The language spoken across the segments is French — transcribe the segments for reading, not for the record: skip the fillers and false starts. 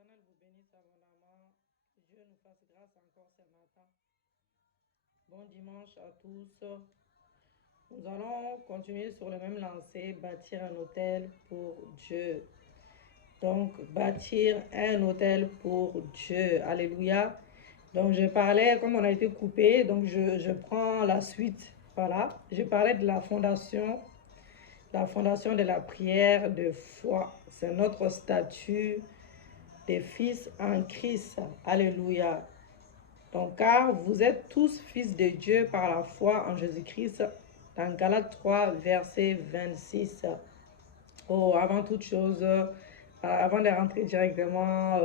l'Éternel vous bénisse abondamment. Que Dieu nous fasse grâce encore ce matin. Bon dimanche à tous. Nous allons continuer sur le même lancé, bâtir un hôtel pour Dieu. Donc, bâtir un hôtel pour Dieu. Alléluia. Donc, je parlais, comme on a été coupé, donc je prends la suite. Voilà. Je parlais de la fondation de la prière de foi. C'est notre statut des fils en Christ. Alléluia. Donc, car vous êtes tous fils de Dieu par la foi en Jésus-Christ. Dans Galates 3, verset 26. Oh, avant toute chose, avant de rentrer directement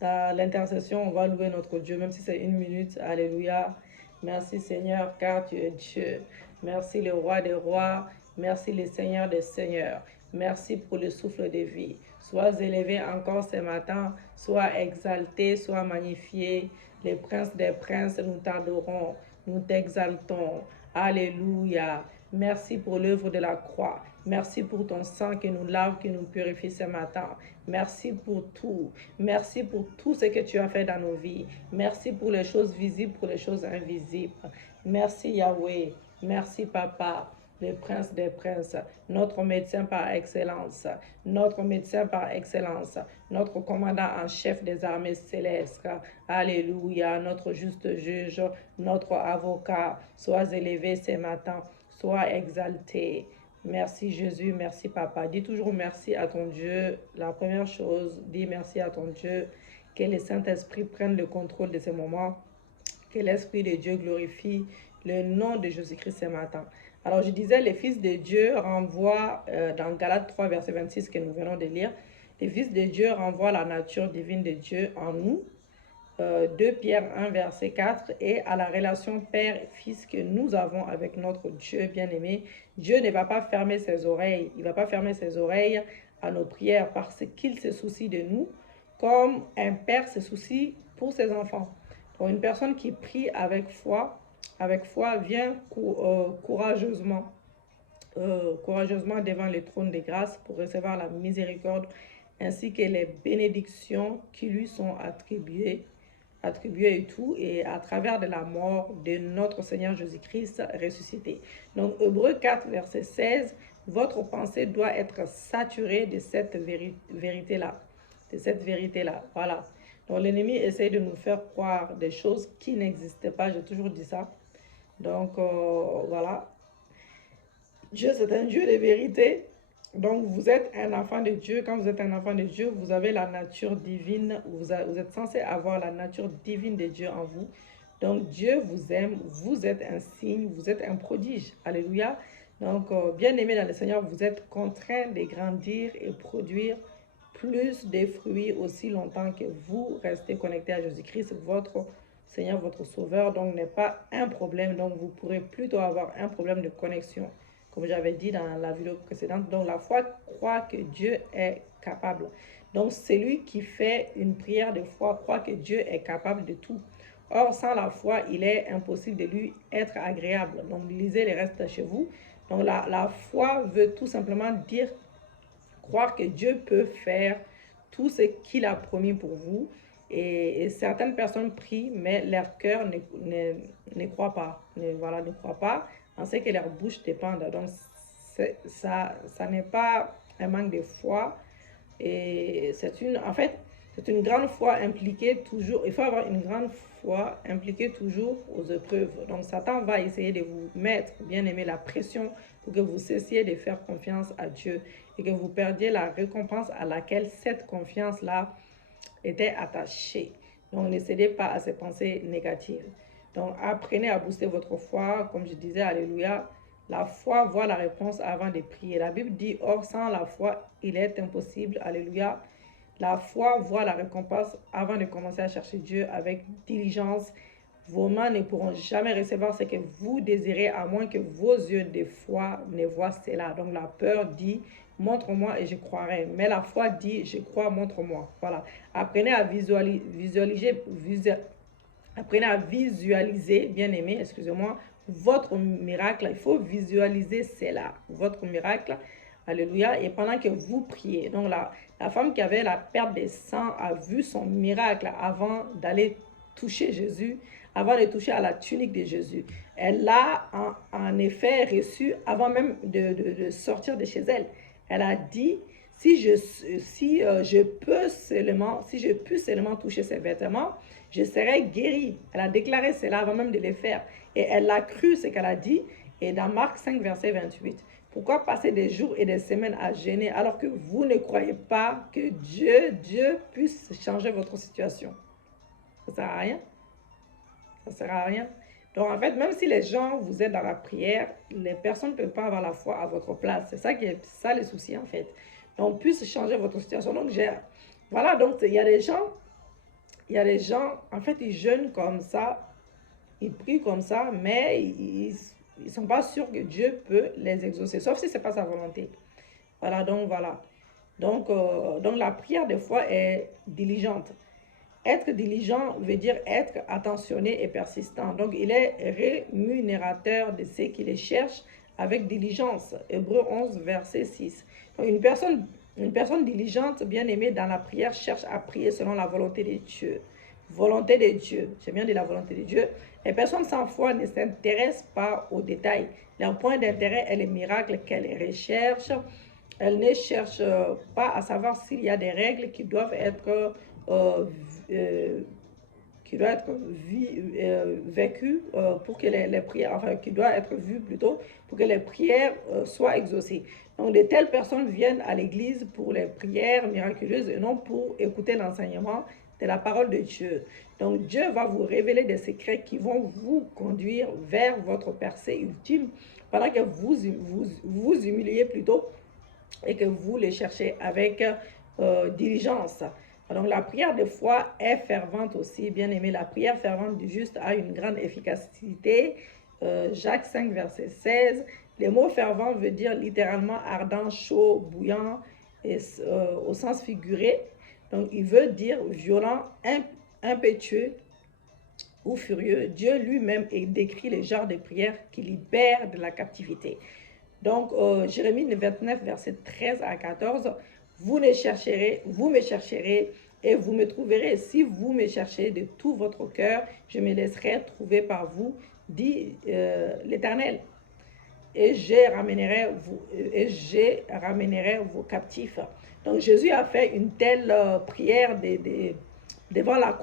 à l'intercession, on va louer notre Dieu, même si c'est 1 minute. Alléluia. Merci Seigneur, car tu es Dieu. Merci le roi des rois. Merci le Seigneur des seigneurs. Merci pour le souffle de vie. Sois élevé encore ce matin. Sois exalté, sois magnifié. Les princes des princes, nous t'adorons. Nous t'exaltons. Alléluia. Merci pour l'œuvre de la croix. Merci pour ton sang qui nous lave, qui nous purifie ce matin. Merci pour tout. Merci pour tout ce que tu as fait dans nos vies. Merci pour les choses visibles, pour les choses invisibles. Merci Yahweh. Merci Papa, le prince des princes, notre médecin par excellence, notre médecin par excellence, notre commandant en chef des armées célestes. Alléluia, notre juste juge, notre avocat. Sois élevé ce matin, sois exalté. Merci Jésus, merci Papa. Dis toujours merci à ton Dieu. La première chose, dis merci à ton Dieu. Que le Saint-Esprit prenne le contrôle de ce moment. Que l'Esprit de Dieu glorifie le nom de Jésus-Christ ce matin. Alors je disais, les fils de Dieu renvoient, dans Galates 3, verset 26 que nous venons de lire, les fils de Dieu renvoient la nature divine de Dieu en nous. 2 Pierre 1, verset 4, et à la relation père-fils que nous avons avec notre Dieu bien-aimé. Dieu ne va pas fermer ses oreilles. Il ne va pas fermer ses oreilles à nos prières parce qu'il se soucie de nous comme un père se soucie pour ses enfants. Donc, une personne qui prie avec foi vient courageusement devant le trône de grâce pour recevoir la miséricorde ainsi que les bénédictions qui lui sont attribuées et tout, et à travers de la mort de notre Seigneur Jésus-Christ ressuscité. Donc, Hébreux 4, verset 16, votre pensée doit être saturée de cette vérité-là. Voilà. Donc, l'ennemi essaie de nous faire croire des choses qui n'existaient pas. J'ai toujours dit ça. Donc, voilà. Dieu, c'est un Dieu de vérité. Donc, vous êtes un enfant de Dieu. Quand vous êtes un enfant de Dieu, vous avez la nature divine. Vous êtes censé avoir la nature divine de Dieu en vous. Donc, Dieu vous aime. Vous êtes un signe. Vous êtes un prodige. Alléluia. Donc, bien aimé dans le Seigneur, vous êtes contraint de grandir et produire plus de fruits aussi longtemps que vous restez connecté à Jésus-Christ, votre Seigneur, votre Sauveur. Donc, n'est pas un problème. Donc, vous pourrez plutôt avoir un problème de connexion, comme j'avais dit dans la vidéo précédente. Donc, la foi croit que Dieu est capable. Donc, celui qui fait une prière de foi croit que Dieu est capable de tout. Or, sans la foi, il est impossible de lui être agréable. Donc, lisez les restes chez vous. Donc, la foi veut tout simplement dire croire que Dieu peut faire tout ce qu'il a promis pour vous. Et certaines personnes prient, mais leur cœur ne croit pas. Ne croit pas en ce que leur bouche dépendent. Donc, ça n'est pas un manque de foi. Et c'est une grande foi impliquée toujours. Il faut avoir une grande foi impliquée toujours aux épreuves. Donc, Satan va essayer de vous mettre, bien aimé, la pression pour que vous cessiez de faire confiance à Dieu et que vous perdiez la récompense à laquelle cette confiance-là était attachée. Donc, ne cédez pas à ces pensées négatives. Donc, apprenez à booster votre foi. Comme je disais, alléluia. La foi voit la réponse avant de prier. La Bible dit, or, sans la foi, il est impossible. Alléluia. La foi voit la récompense avant de commencer à chercher Dieu avec diligence. Vos mains ne pourront jamais recevoir ce que vous désirez à moins que vos yeux de foi ne voient cela. Donc, la peur dit, montre-moi et je croirai. Mais la foi dit, je crois, montre-moi. Voilà. Apprenez à visualiser, bien aimé, excusez-moi, votre miracle. Il faut visualiser cela, votre miracle, Alléluia. Et pendant que vous priez, donc la femme qui avait la perte des sangs a vu son miracle avant d'aller toucher Jésus, avant de toucher à la tunique de Jésus. Elle l'a en effet reçu avant même de sortir de chez elle. Elle a dit, si je peux seulement toucher ses vêtements, je serai guérie. Elle a déclaré cela avant même de le faire. Et elle a cru ce qu'elle a dit. Et dans Marc 5, verset 28, pourquoi passer des jours et des semaines à gêner alors que vous ne croyez pas que Dieu puisse changer votre situation? Ça ne sert à rien. Ça ne sert à rien. Donc, en fait, même si les gens vous aident dans la prière, les personnes ne peuvent pas avoir la foi à votre place. C'est ça qui est ça le souci, en fait. Donc, on puisse changer votre situation. Donc, voilà, donc, il y a des gens, en fait, ils jeûnent comme ça, ils prient comme ça, mais ils ne sont pas sûrs que Dieu peut les exaucer, sauf si ce n'est pas sa volonté. Voilà, donc voilà. Donc la prière, des fois, est diligente. Être diligent veut dire être attentionné et persistant. Donc, il est rémunérateur de ceux qui les cherchent avec diligence. Hébreux 11, verset 6. Donc, une personne diligente, bien aimée dans la prière, cherche à prier selon la volonté de Dieu. Volonté de Dieu. J'ai bien dit la volonté de Dieu. Les personnes sans foi ne s'intéressent pas aux détails. Leur point d'intérêt est les miracles qu'elles recherchent. Elles ne cherchent pas à savoir s'il y a des règles qui doivent être vécues pour que les prières, enfin qui doit être vues plutôt pour que les prières soient exaucées. Donc de telles personnes viennent à l'église pour les prières miraculeuses et non pour écouter l'enseignement de la parole de Dieu. Donc Dieu va vous révéler des secrets qui vont vous conduire vers votre percée ultime pendant que vous humiliez plutôt et que vous les cherchez avec diligence. Donc la prière de foi est fervente aussi, bien aimé. La prière fervente du juste a une grande efficacité. Jacques 5, verset 16. Le mot fervent veut dire littéralement ardent, chaud, bouillant, et, au sens figuré. Donc il veut dire violent, impétueux ou furieux. Dieu lui-même décrit le genre de prière qui libère de la captivité. Donc, Jérémie 29, verset 13 à 14, vous me chercherez et vous me trouverez. Si vous me cherchez de tout votre cœur, je me laisserai trouver par vous, dit l'Éternel. Et je ramènerai vos captifs. Donc, Jésus a fait une telle prière devant la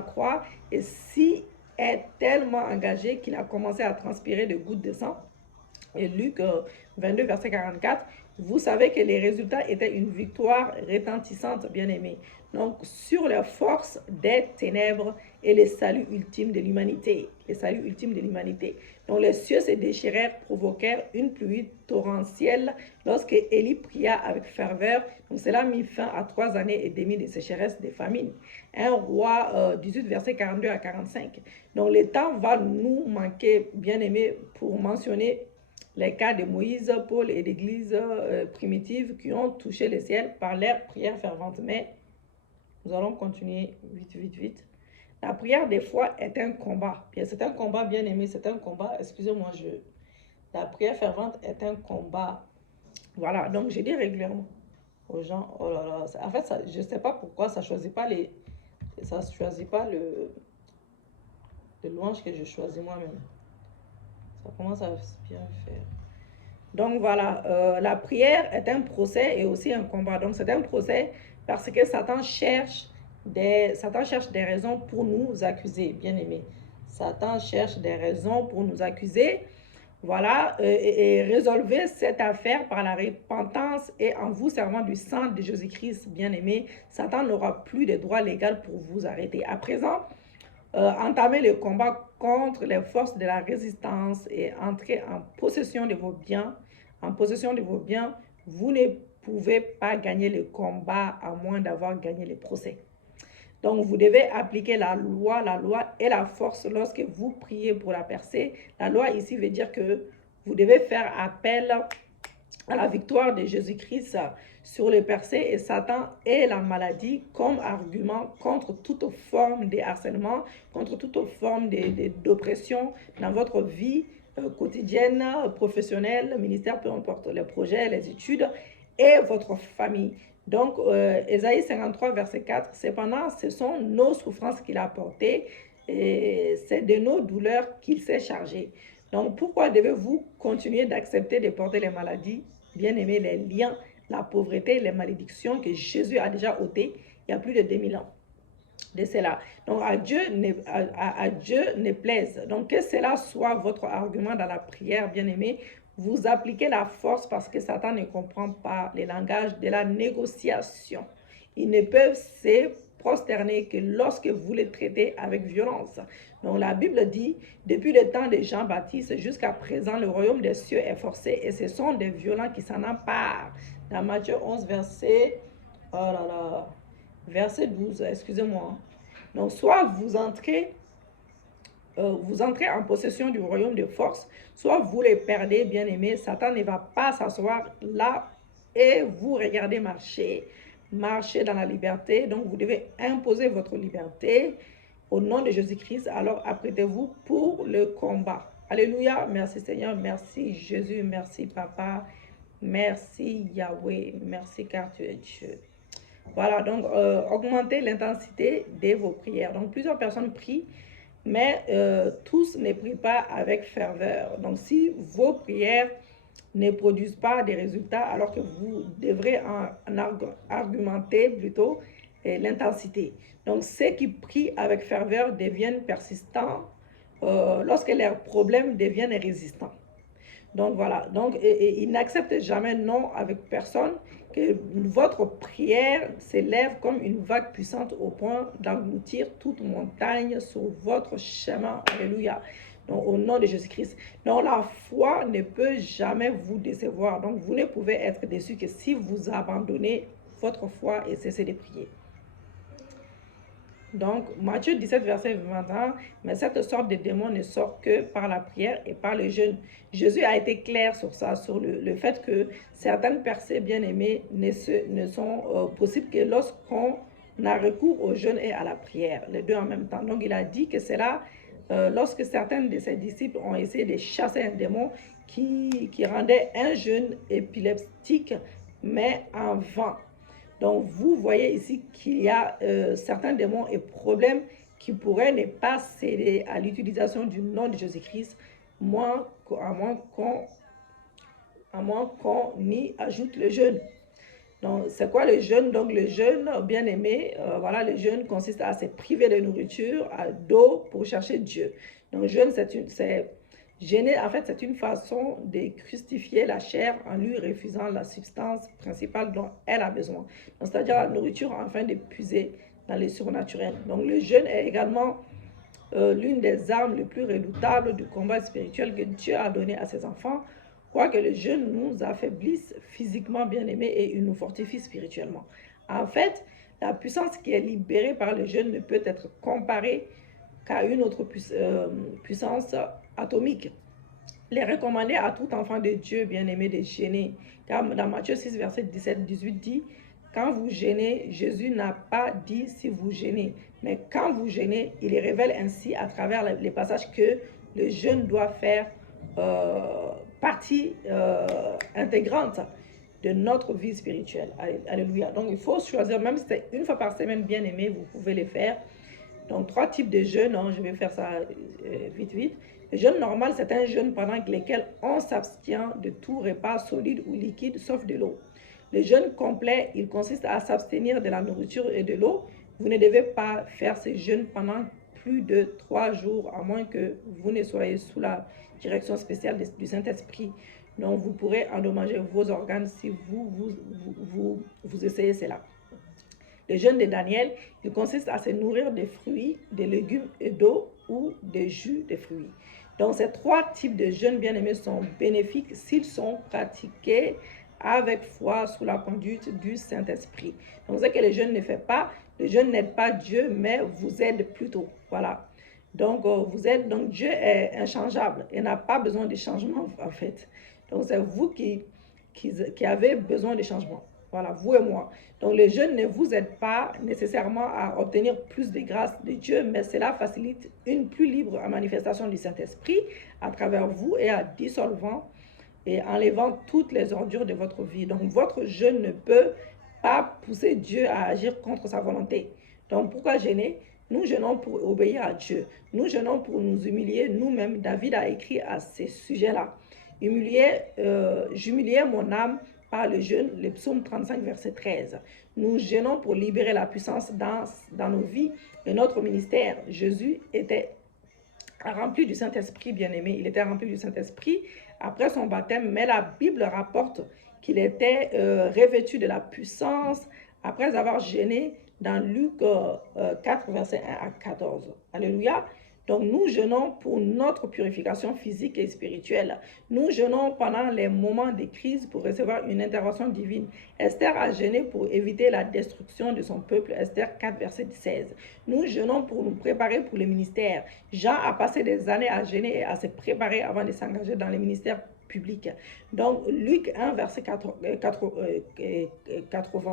croix. Et si est tellement engagé qu'il a commencé à transpirer de gouttes de sang. Et Luc 22, verset 44, vous savez que les résultats étaient une victoire retentissante, bien aimée. Donc, sur la force des ténèbres et le salut ultime de l'humanité. Donc, les cieux se déchirèrent, provoquèrent une pluie torrentielle lorsque Élie pria avec ferveur. Donc, cela mit fin à 3 années et demie de sécheresse, de famine. 1 Roi 18, verset 42 à 45. Donc, le temps va nous manquer, bien aimé, pour mentionner les cas de Moïse, Paul et l'Église primitive qui ont touché le ciel par leur prière fervente. Mais nous allons continuer vite. La prière des fois est un combat. C'est un combat, bien aimé, c'est un combat. Excusez-moi, la prière fervente est un combat. Voilà, donc je dis régulièrement aux gens, oh là là, en fait, ça, je ne sais pas pourquoi ça ne choisit pas le louange que je choisis moi-même. Ça commence à bien faire. Donc voilà, la prière est un procès et aussi un combat. Donc c'est un procès parce que Satan cherche des raisons pour nous accuser, bien aimé. Satan cherche des raisons pour nous accuser. Voilà, et résolvez cette affaire par la repentance et en vous servant du sang de Jésus-Christ, bien aimé. Satan n'aura plus de droit légal pour vous arrêter. À présent, entamez le combat contre les forces de la résistance et entrez en possession de vos biens. Vous ne pouvez pas gagner le combat à moins d'avoir gagné le procès. Donc, vous devez appliquer la loi et la force lorsque vous priez pour la percée. La loi ici veut dire que vous devez faire appel à la victoire de Jésus-Christ sur le percée et Satan et la maladie comme argument contre toute forme de harcèlement, contre toute forme d'oppression dans votre vie quotidienne, professionnelle, ministère, peu importe, les projets, les études et votre famille. Donc, Ésaïe 53, verset 4, cependant, ce sont nos souffrances qu'il a portées et c'est de nos douleurs qu'il s'est chargé. Donc, pourquoi devez-vous continuer d'accepter de porter les maladies, bien aimés, les liens, la pauvreté, les malédictions que Jésus a déjà ôtées il y a plus de 2000 ans de cela. Donc, à Dieu ne plaise. Donc, que cela soit votre argument dans la prière, bien aimé, vous appliquez la force parce que Satan ne comprend pas le langage de la négociation. Ils ne peuvent se prosterner que lorsque vous les traitez avec violence. Donc la Bible dit, depuis le temps de Jean-Baptiste jusqu'à présent, le royaume des cieux est forcé et ce sont des violents qui s'en emparent. Dans Matthieu 11, verset 12, excusez-moi. Donc soit vous entrez en possession du royaume de force, soit vous les perdez, bien aimés. Satan ne va pas s'asseoir là et vous regardez marcher dans la liberté. Donc, vous devez imposer votre liberté au nom de Jésus-Christ. Alors, apprêtez-vous pour le combat. Alléluia. Merci Seigneur. Merci Jésus. Merci Papa. Merci Yahweh. Merci car tu es Dieu. Voilà, donc augmentez l'intensité de vos prières. Donc, plusieurs personnes prient, mais tous ne prient pas avec ferveur. Donc, si vos prières ne produisent pas des résultats, alors que vous devrez en argumenter plutôt l'intensité. Donc, ceux qui prient avec ferveur deviennent persistants lorsque leurs problèmes deviennent résistants. Donc, voilà. Donc, ils n'acceptent jamais non avec personne, que votre prière s'élève comme une vague puissante au point d'engloutir toute montagne sur votre chemin. Alléluia. Donc, au nom de Jésus-Christ. Donc, la foi ne peut jamais vous décevoir. Donc, vous ne pouvez être déçu que si vous abandonnez votre foi et cessez de prier. Donc, Matthieu 17, verset 21, mais cette sorte de démon ne sort que par la prière et par le jeûne. Jésus a été clair sur ça, sur le fait que certaines percées bien-aimées ne sont possibles que lorsqu'on a recours au jeûne et à la prière, les deux en même temps. Donc, il a dit que c'est là, lorsque certains de ses disciples ont essayé de chasser un démon qui rendait un jeûne épileptique, mais en vain. Donc, vous voyez ici qu'il y a certains démons et problèmes qui pourraient ne pas céder à l'utilisation du nom de Jésus-Christ, à moins qu'on y ajoute le jeûne. Donc, c'est quoi le jeûne? Donc, le jeûne, bien aimé, voilà, le jeûne consiste à se priver de nourriture, d'eau pour chercher Dieu. Donc, le jeûne, jeûner, en fait, c'est une façon de crucifier la chair en lui refusant la substance principale dont elle a besoin. C'est-à-dire la nourriture afin de puiser dans les surnaturels. Donc le jeûne est également l'une des armes les plus redoutables du combat spirituel que Dieu a donné à ses enfants, quoique le jeûne nous affaiblisse physiquement, bien aimés, et il nous fortifie spirituellement. En fait, la puissance qui est libérée par le jeûne ne peut être comparée qu'à une autre puissance atomique. Il est recommandé à tout enfant de Dieu bien-aimé de jeûner. Car dans Matthieu 6, verset 17-18 dit, quand vous jeûnez, Jésus n'a pas dit si vous jeûnez, mais quand vous jeûnez, il révèle ainsi à travers les passages que le jeûne doit faire partie intégrante de notre vie spirituelle. Alléluia. Donc il faut choisir, même si c'est une fois par semaine bien-aimé, vous pouvez le faire. Donc, 3 types de jeûnes, je vais faire ça vite. Le jeûne normal, c'est un jeûne pendant lequel on s'abstient de tout repas solide ou liquide, sauf de l'eau. Le jeûne complet, il consiste à s'abstenir de la nourriture et de l'eau. Vous ne devez pas faire ce jeûne pendant plus de 3 jours, à moins que vous ne soyez sous la direction spéciale du Saint-Esprit. Donc, vous pourrez endommager vos organes si vous essayez cela. Le jeûne de Daniel, il consiste à se nourrir de fruits, de légumes et d'eau ou de jus de fruits. Donc, ces 3 types de jeûnes bien-aimés sont bénéfiques s'ils sont pratiqués avec foi sous la conduite du Saint-Esprit. Donc, ce que le jeûne ne fait pas, le jeûne n'aide pas Dieu, mais vous aide plutôt. Voilà. Donc, donc Dieu est inchangeable et n'a pas besoin de changement, en fait. Donc, c'est vous qui avez besoin de changement. Voilà, vous et moi. Donc, le jeûne ne vous aide pas nécessairement à obtenir plus de grâce de Dieu, mais cela facilite une plus libre manifestation du Saint-Esprit à travers vous et en dissolvant et enlevant toutes les ordures de votre vie. Donc, votre jeûne ne peut pas pousser Dieu à agir contre sa volonté. Donc, pourquoi jeûner? Nous jeûnons pour obéir à Dieu. Nous jeûnons pour nous humilier nous-mêmes. David a écrit à ces sujets-là. J'humiliais mon âme par le jeûne, le psaume 35, verset 13. Nous jeûnons pour libérer la puissance dans nos vies et notre ministère. Jésus était rempli du Saint-Esprit, bien-aimé. Il était rempli du Saint-Esprit après son baptême, mais la Bible rapporte qu'il était revêtu de la puissance après avoir jeûné dans Luc 4, verset 1 à 14. Alléluia. Donc, nous jeûnons pour notre purification physique et spirituelle. Nous jeûnons pendant les moments de crise pour recevoir une intervention divine. Esther a jeûné pour éviter la destruction de son peuple. Esther 4, verset 16. Nous jeûnons pour nous préparer pour le ministère. Jean a passé des années à jeûner et à se préparer avant de s'engager dans le ministère public. Donc, Luc 1, verset 80,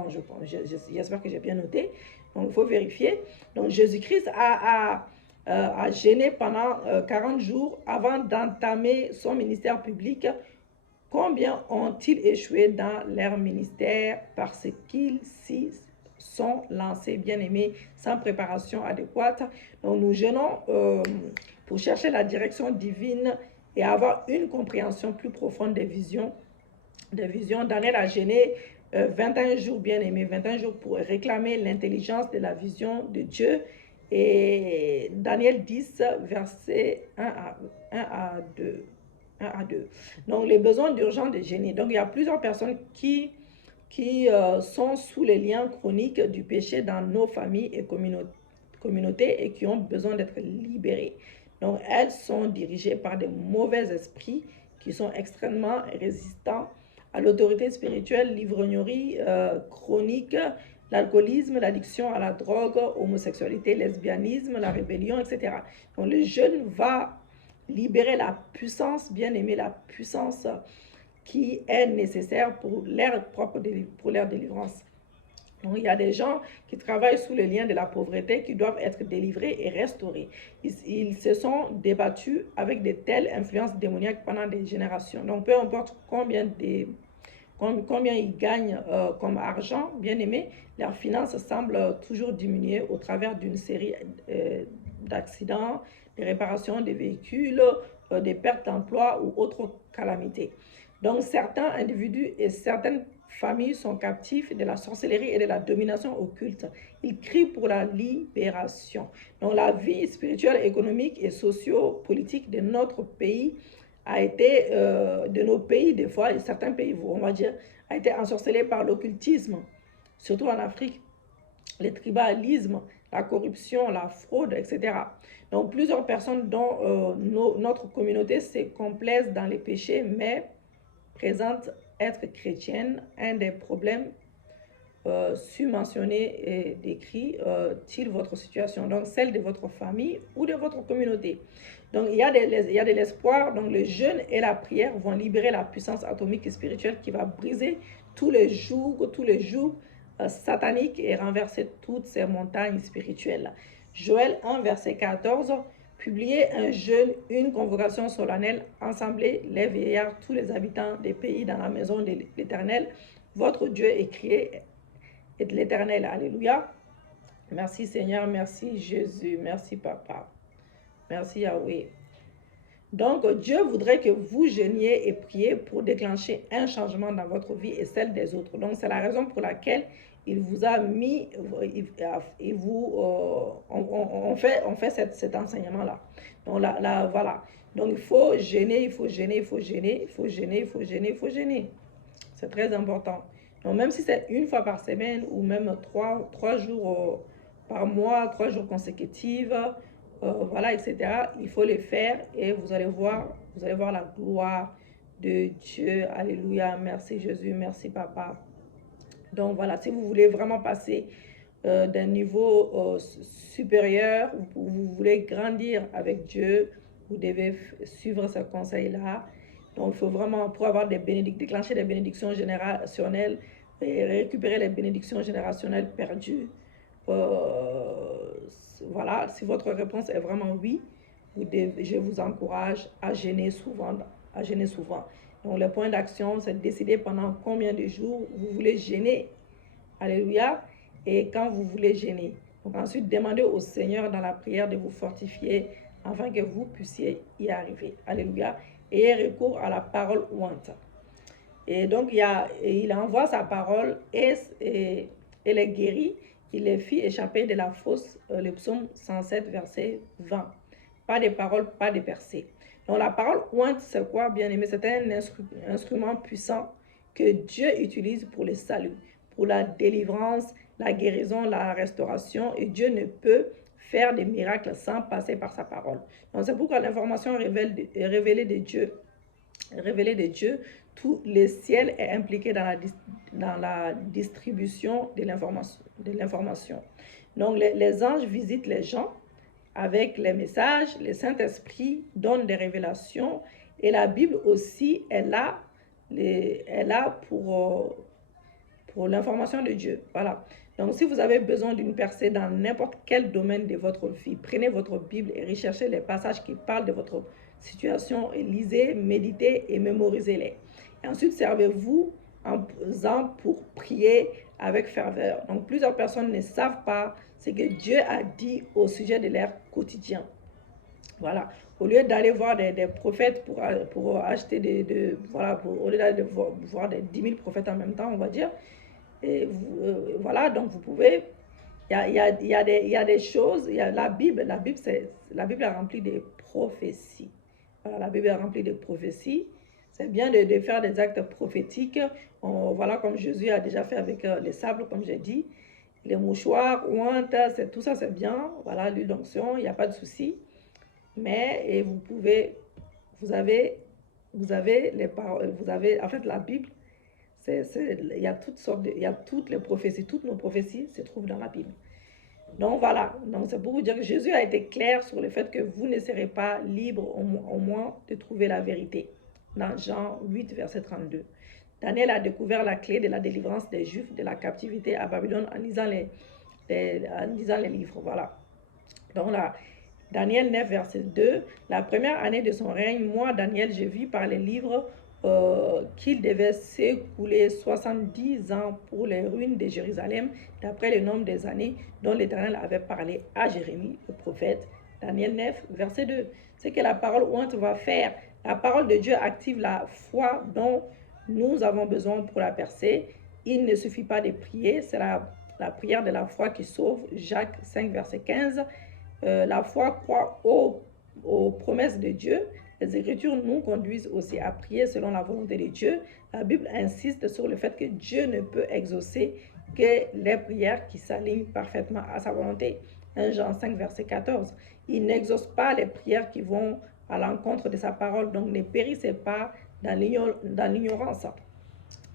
je pense. J'espère que j'ai bien noté. Donc, il faut vérifier. Donc, Jésus-Christ a jeûné pendant 40 jours avant d'entamer son ministère public. Combien ont-ils échoué dans leur ministère parce qu'ils s'y sont lancés, bien-aimés, sans préparation adéquate? Donc, nous jeûnons pour chercher la direction divine et avoir une compréhension plus profonde des visions. Daniel a jeûné 21 jours, bien-aimés, 21 jours pour réclamer l'intelligence de la vision de Dieu. Et Daniel 10, verset 1 à 2. Donc, les besoins d'urgence de jeûner. Donc, il y a plusieurs personnes qui sont sous les liens chroniques du péché dans nos familles et communautés et qui ont besoin d'être libérées. Donc, elles sont dirigées par des mauvais esprits qui sont extrêmement résistants à l'autorité spirituelle, l'ivrognerie chronique, l'alcoolisme, l'addiction à la drogue, homosexualité, lesbianisme, la rébellion, etc. Donc, le jeûne va libérer la puissance, bien aimée, la puissance qui est nécessaire pour leur délivrance. Donc, il y a des gens qui travaillent sous le lien de la pauvreté qui doivent être délivrés et restaurés. Ils se sont débattus avec de telles influences démoniaques pendant des générations. Donc, peu importe combien ils gagnent comme argent, bien aimé, leurs finances semblent toujours diminuer au travers d'une série d'accidents, des réparations des véhicules, des pertes d'emploi ou autres calamités. Donc, certains individus et certaines familles sont captifs de la sorcellerie et de la domination occulte. Ils crient pour la libération. Donc, la vie spirituelle, économique et socio-politique de notre pays a été, de nos pays, des fois, et certains pays, on va dire, a été ensorcelé par l'occultisme, surtout en Afrique, le tribalisme, la corruption, la fraude, etc. Donc, plusieurs personnes dont notre communauté se complaisent dans les péchés, mais présentent être chrétienne. Un des problèmes submentionnés et décrits tire votre situation, donc celle de votre famille ou de votre communauté. Donc, il y a de l'espoir. Donc, le jeûne et la prière vont libérer la puissance atomique et spirituelle qui va briser tous les jours sataniques et renverser toutes ces montagnes spirituelles. Joël 1, verset 14. Publiez un jeûne, une convocation solennelle, assemblez les vieillards, tous les habitants des pays dans la maison de l'Éternel. Votre Dieu est crié et de l'Éternel. Alléluia. Merci Seigneur, merci Jésus, merci Papa. Merci Yahweh. Donc, Dieu voudrait que vous jeûniez et priez pour déclencher un changement dans votre vie et celle des autres. Donc, c'est la raison pour laquelle il vous a mis, on fait cet enseignement-là. Donc, voilà. Donc, il faut jeûner, il faut jeûner, il faut jeûner, il faut jeûner, il faut jeûner, il faut jeûner. C'est très important. Donc, même si c'est une fois par semaine ou même trois jours par mois, 3 jours consécutifs, voilà, etc. Il faut le faire et vous allez voir la gloire de Dieu. Alléluia. Merci Jésus, merci Papa. Donc voilà, si vous voulez vraiment passer d'un niveau supérieur, vous voulez grandir avec Dieu, vous devez suivre ce conseil-là. Donc il faut vraiment, pour avoir déclencher des bénédictions générationnelles, et récupérer les bénédictions générationnelles perdues? Voilà, si votre réponse est vraiment oui, je vous encourage à jeûner souvent. Donc, le point d'action, c'est de décider pendant combien de jours vous voulez jeûner. Alléluia. Et quand vous voulez jeûner. Donc, ensuite, demandez au Seigneur dans la prière de vous fortifier afin que vous puissiez y arriver. Alléluia. Ayez recours à la parole ouante. Et donc, il envoie sa parole et les guérit. Il les fit échapper de la fosse, le psaume 107, verset 20. Pas de paroles, pas de percées. Donc, la parole ouinte, c'est quoi, bien aimé? C'est un instrument puissant que Dieu utilise pour le salut, pour la délivrance, la guérison, la restauration. Et Dieu ne peut faire des miracles sans passer par sa parole. Donc, c'est pourquoi l'information révélée de Dieu, tout le ciel est impliqué dans la distribution de l'information. Donc, les anges visitent les gens avec les messages, le Saint-Esprit donne des révélations et la Bible aussi est là pour l'information de Dieu. Voilà. Donc, si vous avez besoin d'une percée dans n'importe quel domaine de votre vie, prenez votre Bible et recherchez les passages qui parlent de votre situation et lisez, méditez et mémorisez-les. Et ensuite, servez-vous en pour prier avec ferveur. Donc, plusieurs personnes ne savent pas ce que Dieu a dit au sujet de leur quotidien. Voilà. Au lieu d'aller voir des prophètes pour acheter au lieu d'aller voir des 10 000 prophètes en même temps, on va dire. Et voilà, donc vous pouvez. Il y a des choses. Il y a la Bible est remplie de prophéties. Voilà, la Bible est remplie de prophéties. C'est bien de faire des actes prophétiques. Voilà, comme Jésus a déjà fait avec les sables, comme j'ai dit. Les mouchoirs, ouantes, tout ça, c'est bien. Voilà, l'huile d'onction, il n'y a pas de souci. Mais vous avez les paroles, en fait, la Bible, il y a toutes les prophéties, toutes nos prophéties se trouvent dans la Bible. Donc voilà, donc c'est pour vous dire que Jésus a été clair sur le fait que vous ne serez pas libre au moins de trouver la vérité. Dans Jean 8, verset 32. Daniel a découvert la clé de la délivrance des Juifs de la captivité à Babylone en lisant les livres. Voilà. Donc là, Daniel 9, verset 2. La première année de son règne, moi, Daniel, j'ai vu par les livres qu'il devait s'écouler 70 ans pour les ruines de Jérusalem, d'après le nombre des années dont l'Éternel avait parlé à Jérémie, le prophète. Daniel 9, verset 2. C'est que la parole ouante va faire. La parole de Dieu active la foi dont nous avons besoin pour la percer. Il ne suffit pas de prier, c'est la prière de la foi qui sauve. Jacques 5, verset 15. La foi croit aux promesses de Dieu. Les Écritures nous conduisent aussi à prier selon la volonté de Dieu. La Bible insiste sur le fait que Dieu ne peut exaucer que les prières qui s'alignent parfaitement à sa volonté. 1 Jean 5, verset 14. Il n'exauce pas les prières qui vont à l'encontre de sa parole. Donc, ne périssez pas dans l'ignorance.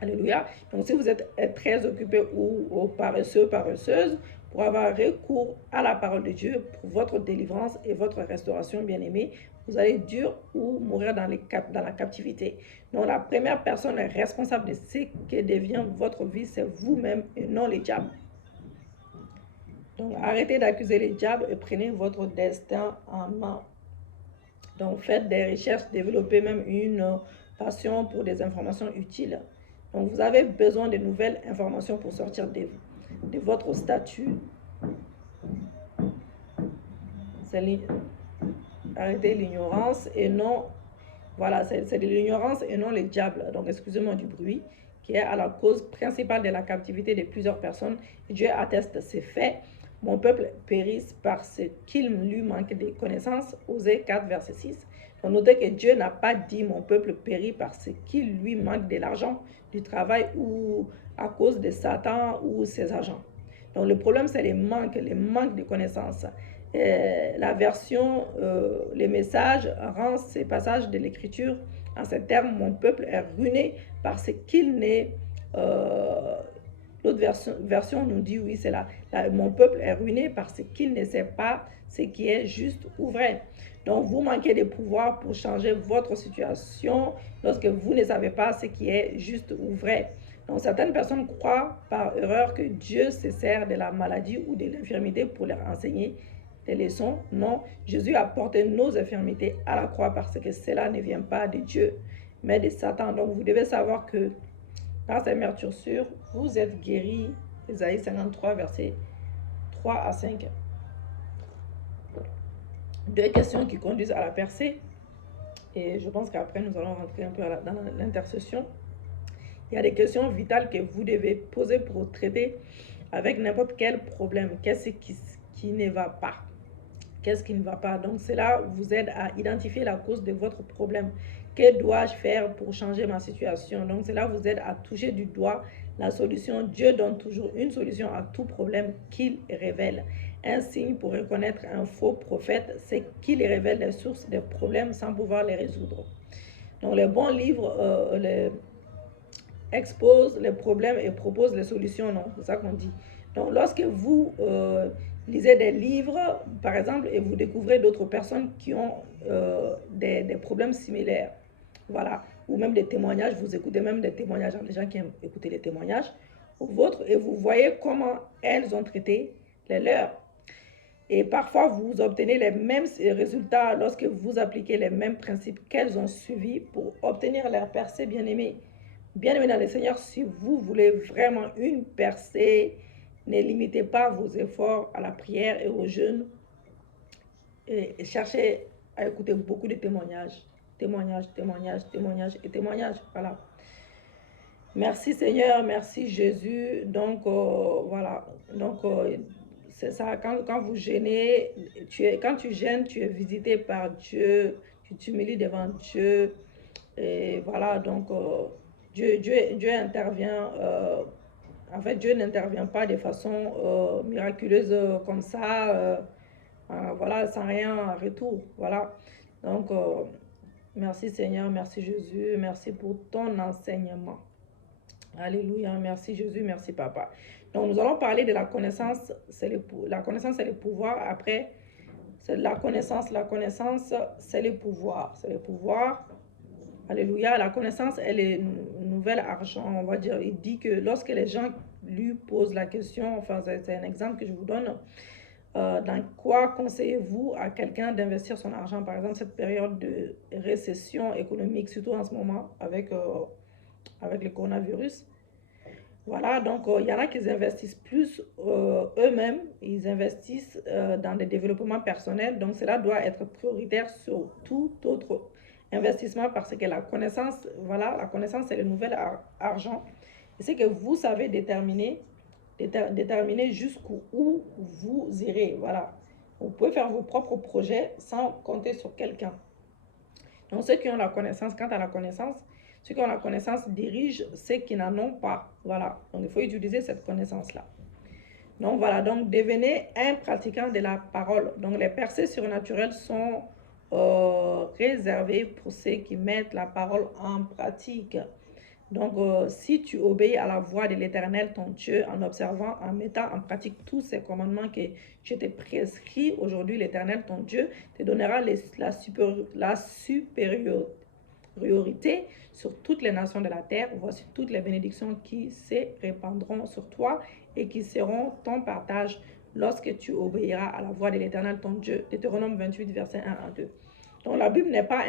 Alléluia. Donc, si vous êtes très occupé ou paresseux, paresseuse, pour avoir recours à la parole de Dieu pour votre délivrance et votre restauration, bien-aimés, vous allez dur ou mourir dans la captivité. Donc, la première personne responsable de ce que devient votre vie, c'est vous-même et non les diables. Donc, arrêtez d'accuser les diables et prenez votre destin en main. Donc, faites des recherches, développez même une passion pour des informations utiles. Donc, vous avez besoin de nouvelles informations pour sortir de votre statut. Arrêtez l'ignorance et non... Voilà, c'est de l'ignorance et non les diables. Donc, excusez-moi du bruit, qui est à la cause principale de la captivité de plusieurs personnes. Dieu atteste ces faits. Mon peuple périsse parce qu'il lui manque de connaissances. Osée 4, verset 6. Donc, notez que Dieu n'a pas dit mon peuple périt parce qu'il lui manque de l'argent, du travail ou à cause de Satan ou ses agents. Donc, le problème, c'est les manques de connaissances. La version, les messages rend ces passages de l'écriture en ces termes, mon peuple est ruiné parce qu'il n'est... L'autre version nous dit, oui, c'est là. Mon peuple est ruiné parce qu'il ne sait pas ce qui est juste ou vrai. Donc, vous manquez de pouvoir pour changer votre situation lorsque vous ne savez pas ce qui est juste ou vrai. Donc, certaines personnes croient par erreur que Dieu se sert de la maladie ou de l'infirmité pour leur enseigner des leçons. Non, Jésus a porté nos infirmités à la croix parce que cela ne vient pas de Dieu, mais de Satan. Donc, vous devez savoir que par cette meurtrissure, vous êtes guéris. Ésaïe 53, versets 3 à 5. Deux questions qui conduisent à la percée. Et je pense qu'après, nous allons rentrer un peu dans l'intercession. Il y a des questions vitales que vous devez poser pour traiter avec n'importe quel problème. Qu'est-ce qui ne va pas? Qu'est-ce qui ne va pas? Donc, cela vous aide à identifier la cause de votre problème. Que dois-je faire pour changer ma situation? Donc, cela vous aide à toucher du doigt la solution. Dieu donne toujours une solution à tout problème qu'il révèle. Un signe pour reconnaître un faux prophète, c'est qu'il révèle les sources des problèmes sans pouvoir les résoudre. Donc, les bons livres exposent les problèmes et proposent les solutions, non? C'est ça qu'on dit. Donc, lorsque vous lisez des livres, par exemple, et vous découvrez d'autres personnes qui ont des problèmes similaires, voilà, ou même des témoignages, vous écoutez même des témoignages, des gens qui aiment écouter les témoignages, aux vôtres, et vous voyez comment elles ont traité les leurs. Et parfois, vous obtenez les mêmes résultats lorsque vous appliquez les mêmes principes qu'elles ont suivis pour obtenir leur percée, bien-aimés. Bien-aimés dans le Seigneur, si vous voulez vraiment une percée, ne limitez pas vos efforts à la prière et au jeûne. Et cherchez à écouter beaucoup de témoignages. Témoignages, témoignages, témoignages et témoignages. Voilà. Merci Seigneur, merci Jésus. Donc, voilà. Donc, c'est ça. Quand vous jeûnez, quand tu jeûnes, tu es visité par Dieu. Tu t'humilies devant Dieu. Et voilà, donc, Dieu intervient. En fait, Dieu n'intervient pas de façon miraculeuse comme ça. Voilà, sans rien en retour. Voilà. Donc, merci Seigneur, merci Jésus, merci pour ton enseignement. Alléluia, merci Jésus, merci Papa. Donc, nous allons parler de la connaissance. La connaissance, c'est le pouvoir. Après, c'est la connaissance, c'est le pouvoir. C'est le pouvoir. Alléluia, la connaissance, elle est nouvel argent, on va dire. Il dit que lorsque les gens lui posent la question, enfin, c'est un exemple que je vous donne, dans quoi conseillez-vous à quelqu'un d'investir son argent? Par exemple, cette période de récession économique, surtout en ce moment, avec le coronavirus. Voilà, donc il y en a qui investissent plus eux-mêmes, ils investissent dans des développements personnels, donc cela doit être prioritaire sur tout autre investissement parce que la connaissance, voilà, la connaissance c'est le nouvel argent. Et c'est que vous savez déterminer jusqu'où vous irez, voilà. Vous pouvez faire vos propres projets sans compter sur quelqu'un. Donc ceux qui ont la connaissance, quant à la connaissance, ceux qui ont la connaissance dirigent ceux qui n'en ont pas. Voilà. Donc, il faut utiliser cette connaissance-là. Donc, voilà. Donc, devenez un pratiquant de la parole. Donc, les percées surnaturelles sont réservées pour ceux qui mettent la parole en pratique. Donc, si tu obéis à la voix de l'Éternel, ton Dieu, en observant, en mettant en pratique tous ces commandements que je t'ai prescrits aujourd'hui, l'Éternel, ton Dieu, te donnera la supériorité sur toutes les nations de la terre. Voici toutes les bénédictions qui se répandront sur toi et qui seront ton partage lorsque tu obéiras à la voix de l'Éternel, ton Dieu. Deutéronome 28, verset 1 à 2. Donc, la Bible n'est pas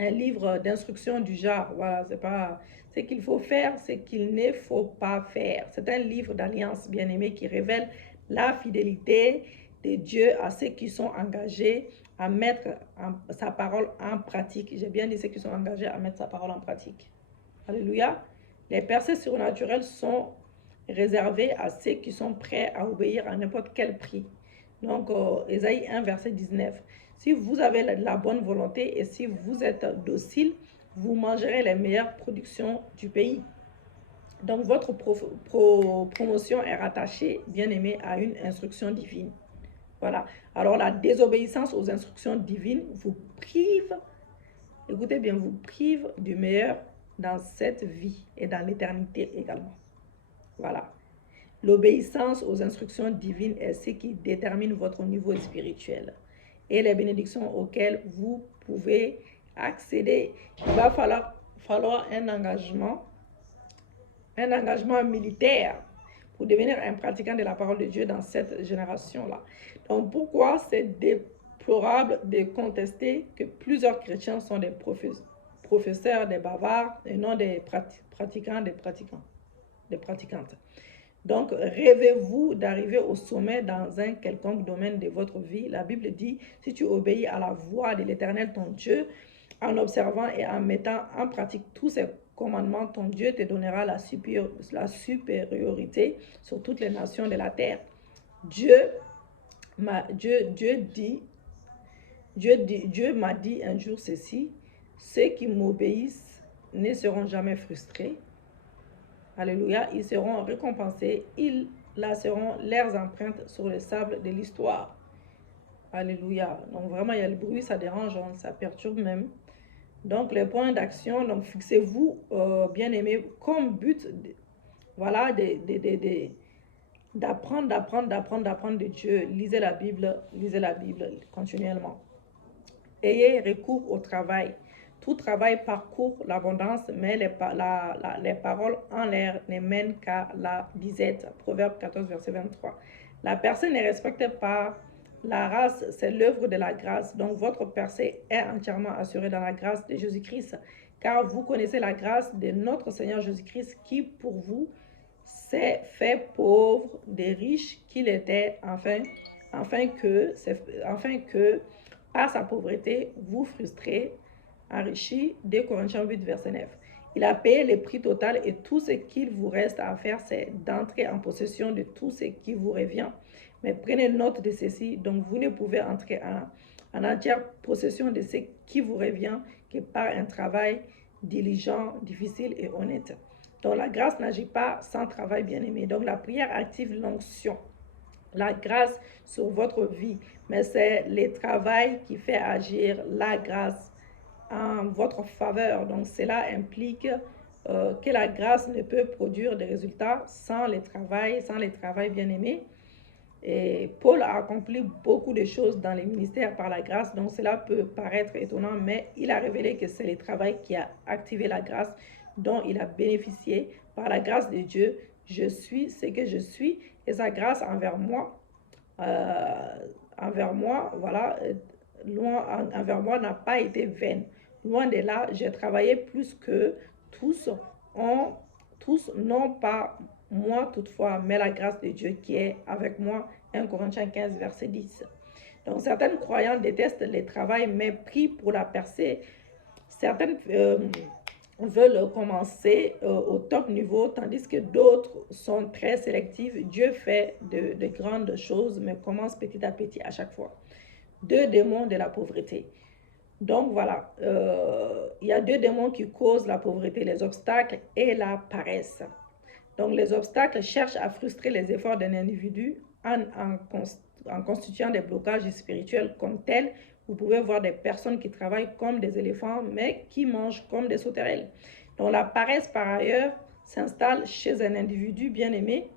un livre d'instruction du genre. Voilà, c'est pas ce qu'il faut faire, ce qu'il ne faut pas faire. C'est un livre d'alliance bien-aimé qui révèle la fidélité de Dieu à ceux qui sont engagés à mettre sa parole en pratique. J'ai bien dit ceux qui sont engagés à mettre sa parole en pratique. Alléluia. Les percées surnaturelles sont réservées à ceux qui sont prêts à obéir à n'importe quel prix. Donc, Ésaïe 1, verset 19. Si vous avez la bonne volonté et si vous êtes docile, vous mangerez les meilleures productions du pays. Donc, votre promotion est rattachée, bien aimé, à une instruction divine. Voilà. Alors, la désobéissance aux instructions divines vous prive, écoutez bien, vous prive du meilleur dans cette vie et dans l'éternité également. Voilà. L'obéissance aux instructions divines est ce qui détermine votre niveau spirituel et les bénédictions auxquelles vous pouvez accéder. Il va falloir un engagement un engagement militaire pour devenir un pratiquant de la parole de Dieu dans cette génération-là. Donc, pourquoi c'est déplorable de contester que plusieurs chrétiens sont des professeurs, des bavards, et non des pratiquants, des pratiquantes. Donc, rêvez-vous d'arriver au sommet dans un quelconque domaine de votre vie? La Bible dit, si tu obéis à la voix de l'Éternel, ton Dieu, en observant et en mettant en pratique tous ses commandements, ton Dieu te donnera la supériorité sur toutes les nations de la terre. Dieu m'a dit un jour ceci, ceux qui m'obéissent ne seront jamais frustrés. Alléluia, ils seront récompensés, ils laisseront leurs empreintes sur le sable de l'histoire. Alléluia. Donc vraiment, il y a le bruit, ça dérange, ça perturbe même. Donc les points d'action, donc fixez-vous, bien aimés, comme but, voilà, d'apprendre de Dieu. Lisez la Bible continuellement. Ayez recours au travail. Tout travail parcourt l'abondance, mais les paroles en l'air ne mènent qu'à la disette. Proverbe 14, verset 23. La personne ne respecte pas la race, c'est l'œuvre de la grâce. Donc, votre percée est entièrement assurée dans la grâce de Jésus-Christ, car vous connaissez la grâce de notre Seigneur Jésus-Christ qui, pour vous, s'est fait pauvre des riches qu'il était, afin que, par sa pauvreté, vous frustrez, enrichi. 2 Corinthiens 8, verset 9. Il a payé le prix total et tout ce qu'il vous reste à faire, c'est d'entrer en possession de tout ce qui vous revient. Mais prenez note de ceci, donc vous ne pouvez entrer en entière possession de ce qui vous revient que par un travail diligent, difficile et honnête. Donc la grâce n'agit pas sans travail, bien aimé. Donc la prière active l'onction, la grâce sur votre vie, mais c'est le travail qui fait agir la grâce en votre faveur. Donc cela implique que la grâce ne peut produire des résultats sans le travail, bien aimé. Et Paul a accompli beaucoup de choses dans les ministères par la grâce, donc cela peut paraître étonnant, mais il a révélé que c'est le travail qui a activé la grâce dont il a bénéficié. Par la grâce de Dieu, je suis ce que je suis, et sa grâce envers moi, envers moi n'a pas été vaine. Loin de là, j'ai travaillé plus que tous, non pas moi toutefois, mais la grâce de Dieu qui est avec moi. 1 Corinthiens 15, verset 10. Donc, certaines croyants détestent le travail, mais prient pour la percée. Certaines veulent commencer au top niveau, tandis que d'autres sont très sélectives. Dieu fait de grandes choses, mais commence petit à petit à chaque fois. 2 démons de la pauvreté. Donc voilà, il y a 2 démons qui causent la pauvreté, les obstacles et la paresse. Donc les obstacles cherchent à frustrer les efforts d'un individu en constituant des blocages spirituels comme tels. Vous pouvez voir des personnes qui travaillent comme des éléphants, mais qui mangent comme des sauterelles. Donc la paresse, par ailleurs, s'installe chez un individu bien aimé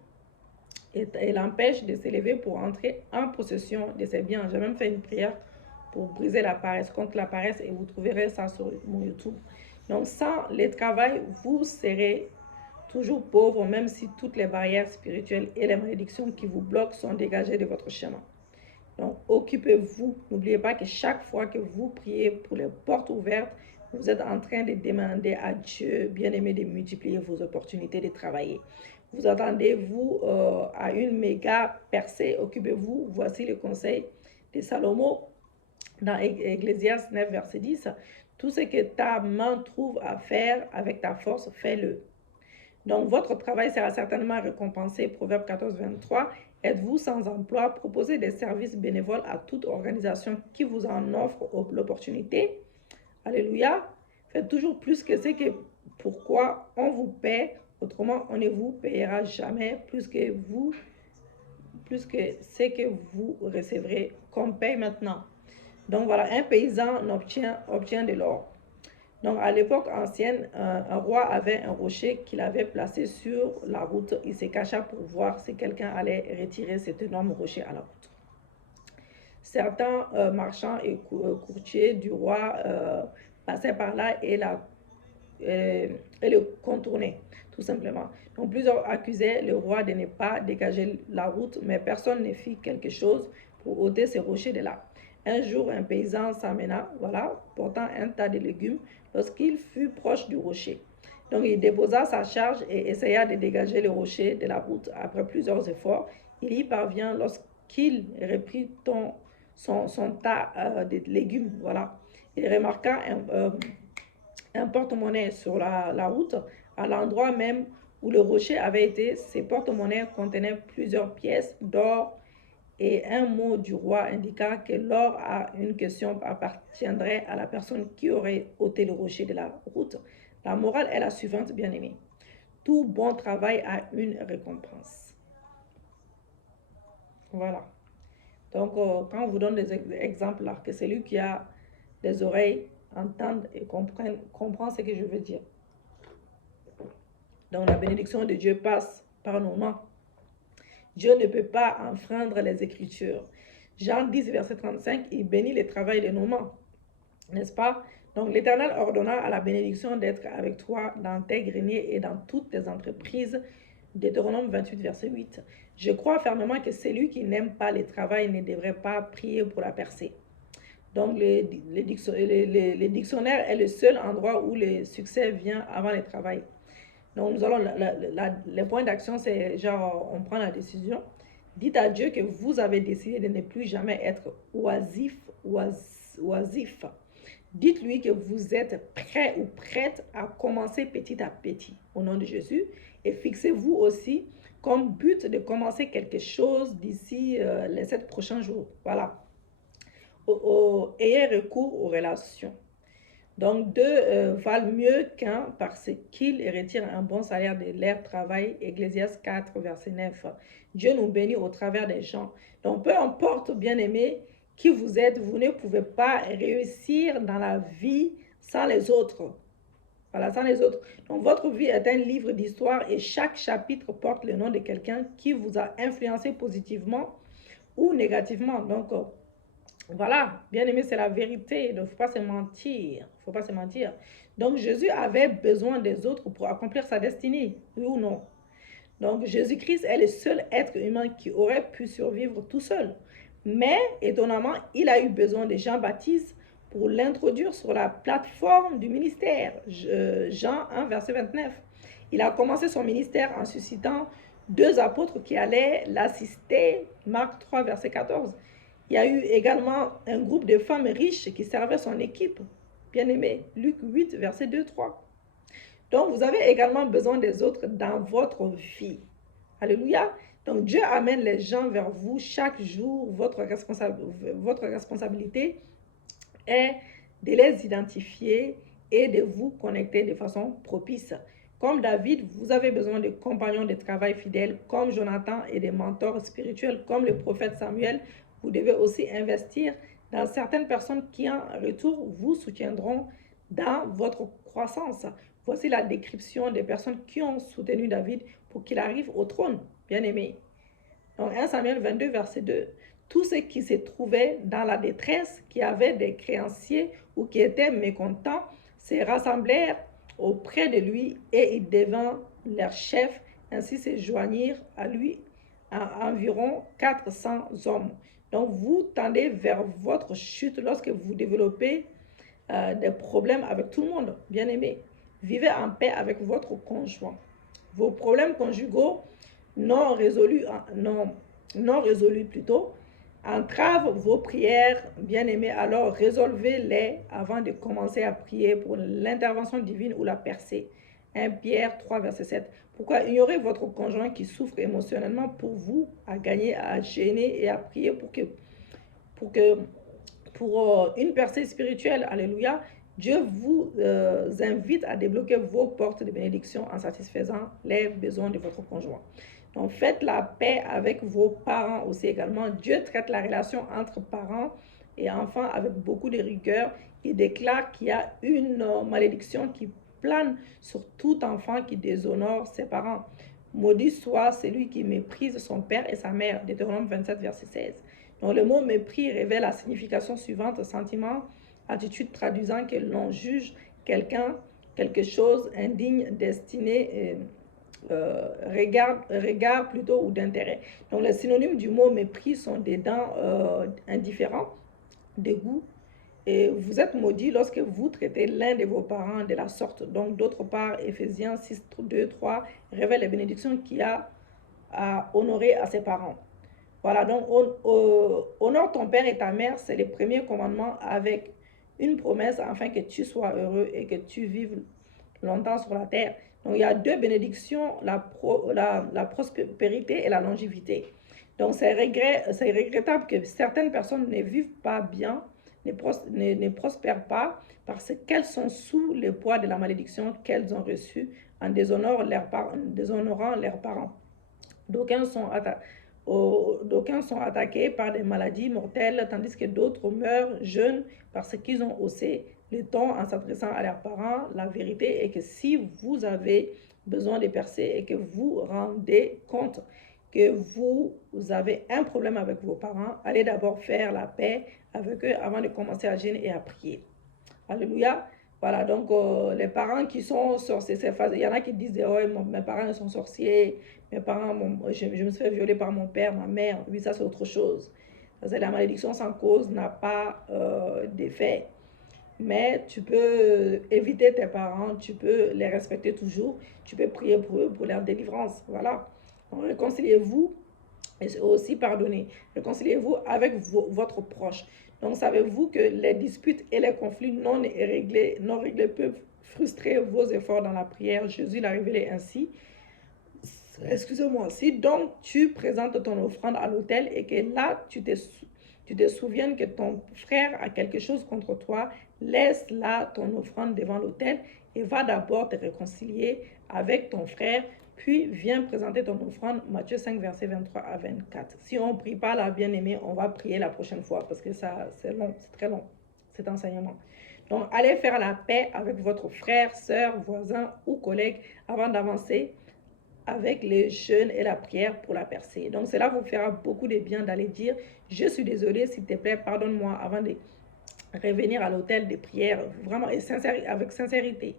et l'empêche de s'élever pour entrer en possession de ses biens. J'ai même fait une prière pour briser la paresse, contre la paresse, et vous trouverez ça sur mon YouTube. Donc sans le travail, vous serez toujours pauvre, même si toutes les barrières spirituelles et les malédictions qui vous bloquent sont dégagées de votre chemin. Donc, occupez-vous. N'oubliez pas que chaque fois que vous priez pour les portes ouvertes, vous êtes en train de demander à Dieu, bien-aimé, de multiplier vos opportunités de travailler. Vous attendez-vous à une méga percée, occupez-vous. Voici le conseil de Salomon dans Ecclésiaste 9, verset 10. Tout ce que ta main trouve à faire avec ta force, fais-le. Donc, votre travail sera certainement récompensé. Proverbe 14, 23. Êtes-vous sans emploi? Proposez des services bénévoles à toute organisation qui vous en offre l'opportunité. Alléluia. Faites toujours plus que ce que pourquoi on vous paie. Autrement, on ne vous payera jamais plus que ce que vous recevrez comme paye maintenant. Donc voilà, un paysan obtient de l'or. Donc, à l'époque ancienne, un roi avait un rocher qu'il avait placé sur la route. Il se cacha pour voir si quelqu'un allait retirer cet énorme rocher à la route. Certains marchands et courtiers du roi passaient par là et le contournaient. tout simplement. Donc plusieurs accusaient le roi de ne pas dégager la route, mais personne ne fit quelque chose pour ôter ces rochers de là. Un jour, un paysan s'amena, voilà, portant un tas de légumes, lorsqu'il fut proche du rocher. Donc il déposa sa charge et essaya de dégager le rocher de la route. Après plusieurs efforts, il y parvient lorsqu'il reprit son tas de légumes, voilà. Il remarqua un porte-monnaie sur la route, à l'endroit même où le rocher avait été. Ces porte-monnaies contenaient plusieurs pièces d'or et un mot du roi indiqua que l'or à une question appartiendrait à la personne qui aurait ôté le rocher de la route. La morale est la suivante, bien-aimés. Tout bon travail a une récompense. Voilà. Donc, quand on vous donne des exemples là, que celui qui a des oreilles entende et comprend ce que je veux dire. Donc, la bénédiction de Dieu passe par nos mains. Dieu ne peut pas enfreindre les Écritures. Jean 10, verset 35, il bénit le travail de nos mains. N'est-ce pas? Donc, l'Éternel ordonna à la bénédiction d'être avec toi dans tes greniers et dans toutes tes entreprises. Deutéronome 28, verset 8. Je crois fermement que celui qui n'aime pas le travail ne devrait pas prier pour la percée. Donc, le dictionnaire est le seul endroit où le succès vient avant le travail. Donc, nous allons, le point d'action, c'est genre, on prend la décision. Dites à Dieu que vous avez décidé de ne plus jamais être oisif. Dites-lui que vous êtes prêt ou prête à commencer petit à petit au nom de Jésus. Et fixez-vous aussi comme but de commencer quelque chose d'ici les 7 prochains jours. Voilà. Ayez recours aux relations. Donc, deux valent mieux qu'un parce qu'ils retirent un bon salaire de leur travail. Ecclésiaste 4, verset 9. Dieu nous bénit au travers des gens. Donc, peu importe, bien-aimés, qui vous êtes, vous ne pouvez pas réussir dans la vie sans les autres. Voilà, sans les autres. Donc, votre vie est un livre d'histoire et chaque chapitre porte le nom de quelqu'un qui vous a influencé positivement ou négativement. Donc, voilà, bien aimé, c'est la vérité. Il ne faut pas se mentir. Il ne faut pas se mentir. Donc, Jésus avait besoin des autres pour accomplir sa destinée, oui ou non? Donc, Jésus-Christ est le seul être humain qui aurait pu survivre tout seul. Mais, étonnamment, il a eu besoin de Jean-Baptiste pour l'introduire sur la plateforme du ministère. Jean 1, verset 29. Il a commencé son ministère en suscitant 2 apôtres qui allaient l'assister. Marc 3, verset 14. Il y a eu également un groupe de femmes riches qui servaient son équipe. Bien aimé, Luc 8, verset 2-3. Donc, vous avez également besoin des autres dans votre vie. Alléluia. Donc, Dieu amène les gens vers vous chaque jour. Votre responsabilité est de les identifier et de vous connecter de façon propice. Comme David, vous avez besoin de compagnons de travail fidèles comme Jonathan et de mentors spirituels comme le prophète Samuel. Vous devez aussi investir dans certaines personnes qui, en retour, vous soutiendront dans votre croissance. Voici la description des personnes qui ont soutenu David pour qu'il arrive au trône, bien aimé. Donc, 1 Samuel 22, verset 2. Tous ceux qui se trouvaient dans la détresse, qui avaient des créanciers ou qui étaient mécontents, se rassemblèrent auprès de lui et il devint leur chef. Ainsi se joignirent à lui environ 400 hommes. Donc, vous tendez vers votre chute lorsque vous développez des problèmes avec tout le monde, bien aimé. Vivez en paix avec votre conjoint. Vos problèmes conjugaux non résolus plutôt, entravent vos prières, bien aimés. Alors, résolvez-les avant de commencer à prier pour l'intervention divine ou la percée. 1 Pierre 3, verset 7. Pourquoi ignorer votre conjoint qui souffre émotionnellement pour vous à gagner, à gêner et à prier pour une percée spirituelle? Alléluia. Dieu vous invite à débloquer vos portes de bénédiction en satisfaisant les besoins de votre conjoint. Donc, faites la paix avec vos parents aussi également. Dieu traite la relation entre parents et enfants avec beaucoup de rigueur. Il déclare qu'il y a une malédiction qui plane sur tout enfant qui déshonore ses parents. Maudit soit celui qui méprise son père et sa mère. Deutéronome 27, verset 16. Donc, le mot mépris révèle la signification suivante: sentiment, attitude traduisant que l'on juge quelqu'un, quelque chose indigne, destiné regard plutôt ou d'intérêt. Donc les synonymes du mot mépris sont des dents indifférents, dégoût. Et vous êtes maudits lorsque vous traitez l'un de vos parents de la sorte. Donc d'autre part, Éphésiens 6, 2, 3 révèle les bénédictions qu'il y a à honorer à ses parents. Voilà, donc honore ton père et ta mère, c'est le premier commandement avec une promesse afin que tu sois heureux et que tu vives longtemps sur la terre. Donc il y a deux bénédictions, la prospérité et la longévité. Donc c'est regrettable que certaines personnes ne vivent pas bien, ne prospèrent pas parce qu'elles sont sous le poids de la malédiction qu'elles ont reçue en déshonorant leurs parents. D'aucuns sont attaqués par des maladies mortelles, tandis que d'autres meurent jeunes parce qu'ils ont haussé le ton en s'adressant à leurs parents. La vérité est que si vous avez besoin de percer et que vous rendez compte que vous avez un problème avec vos parents, allez d'abord faire la paix avec eux avant de commencer à jeûner et à prier. Alléluia. Voilà, donc les parents qui sont sorciers, il y en a qui disent oh, mes parents sont sorciers, mes parents, je me suis fait violer par mon père, ma mère. Oui, ça c'est autre chose. Parce que la malédiction sans cause n'a pas d'effet. Mais tu peux éviter tes parents, tu peux les respecter toujours, tu peux prier pour eux, pour leur délivrance. Voilà. Donc, réconciliez-vous et aussi pardonnez. Réconciliez-vous avec votre proche. Donc, savez-vous que les disputes et les conflits non réglés peuvent frustrer vos efforts dans la prière? Jésus l'a révélé ainsi. Excusez-moi, si donc tu présentes ton offrande à l'autel et que là tu te souviens que ton frère a quelque chose contre toi, laisse là ton offrande devant l'autel et va d'abord te réconcilier avec ton frère, puis viens présenter ton offrande. Matthieu 5, verset 23 à 24. Si on ne prie pas la bien-aimée, on va prier la prochaine fois parce que ça c'est long, c'est très long cet enseignement. Donc allez faire la paix avec votre frère, soeur, voisin ou collègue avant d'avancer avec les jeûnes et la prière pour la percer. Donc cela vous fera beaucoup de bien d'aller dire je suis désolé, s'il te plaît, pardonne-moi avant de revenir à l'autel de prière, vraiment et avec sincérité.